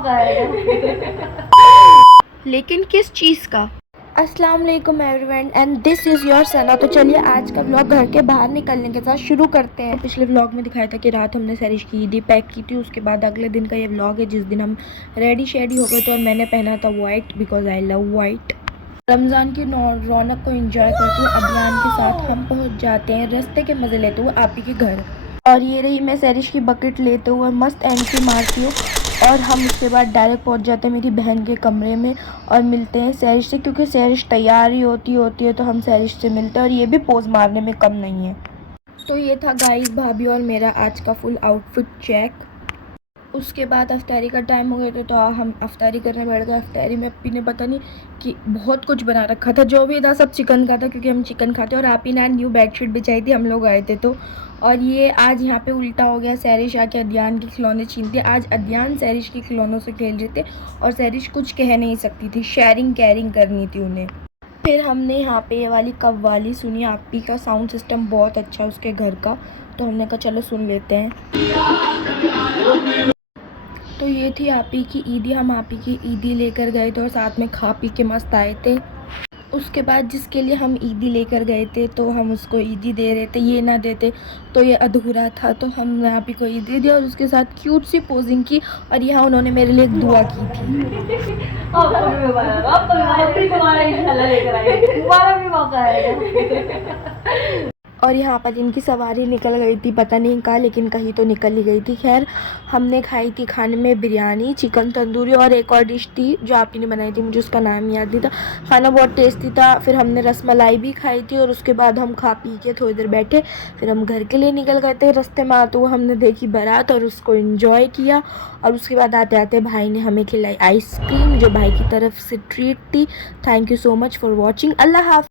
मौका आएगा। लेकिन किस चीज़ का? अस्सलाम वालेकुम everyone and this is your Sana. तो चलिए आज का व्लॉग घर के बाहर निकलने के साथ शुरू करते हैं। पिछले व्लॉग में दिखाया था कि रात हमने सैरिश की ईदी पैक की थी, उसके बाद अगले दिन का ये व्लॉग है जिस दिन हम रेडी शेडी हो गए थे और मैंने पहना था white because I love white. Ramzan की रौनक को एंजॉय करते हुए अभियान के साथ हम पहुंच जाते हैं रास्ते के मज़े लेते हुए आपी के घर। और ये रही मैं सैरिश की बकेट लेते हुए मस्त एंट्री मारती हूँ और हम उसके बाद डायरेक्ट पहुंच जाते हैं मेरी बहन के कमरे में और मिलते हैं सैरिश से, क्योंकि सैरिश तैयार ही होती है तो हम सैरिश से मिलते हैं और ये भी पोज मारने में कम नहीं है। तो ये था गाइस भाभी और मेरा आज का फुल आउटफिट चेक। उसके बाद अफ्तारी का टाइम हो गया तो हम अफ्तारी करने बैठ गए। अफ्तारी में अपी ने पता नहीं कि बहुत कुछ बना रखा था, जो भी था सब चिकन का था क्योंकि हम चिकन खाते और आप ही ने न्यू बेडशीट बिछाई थी हम लोग आए थे तो। और ये आज यहाँ पे उल्टा हो गया, सैरिश आके अदियान के खिलौने छीनती है। आज अदियान सैरिश के खिलौनों से खेल रहे थे और सैरिश कुछ कह नहीं सकती थी, शेयरिंग कैरिंग करनी थी उन्हें। फिर हमने यहाँ पे ये वाली कव्वाली सुनी, आपी का साउंड सिस्टम बहुत अच्छा है उसके घर का, तो हमने कहा चलो सुन लेते हैं। तो ये थी आपी की ईदी, हम आपी की ईदी लेकर गए थे और साथ में खा पी के मस्त आए थे। उसके बाद जिसके लिए हम ईदी लेकर गए थे तो हम उसको ईदी दे रहे थे, ये ना देते तो ये अधूरा था, तो हम आपी को ईदी दिया और उसके साथ क्यूट सी पोजिंग की और यहाँ उन्होंने मेरे लिए एक दुआ की थी। और यहाँ पर इनकी सवारी निकल गई थी, पता नहीं कहाँ लेकिन कहीं तो निकल ही गई थी। खैर हमने खाई थी खाने में बिरयानी, चिकन तंदूरी और एक और डिश थी जो आप ही ने बनाई थी, मुझे उसका नाम याद नहीं था। खाना बहुत टेस्टी था। फिर हमने रसमलाई भी खाई थी और उसके बाद हम खा पी के थोड़ी देर बैठे, फिर हम घर के लिए निकल गए थे। रास्ते में आते हुए हमने देखी बारात और उसको एंजॉय किया और उसके बाद आते आते भाई ने हमें खिलाई आइसक्रीम जो भाई की तरफ से ट्रीट थी। Thank you so much for watching. अल्लाह हाफ़िज़।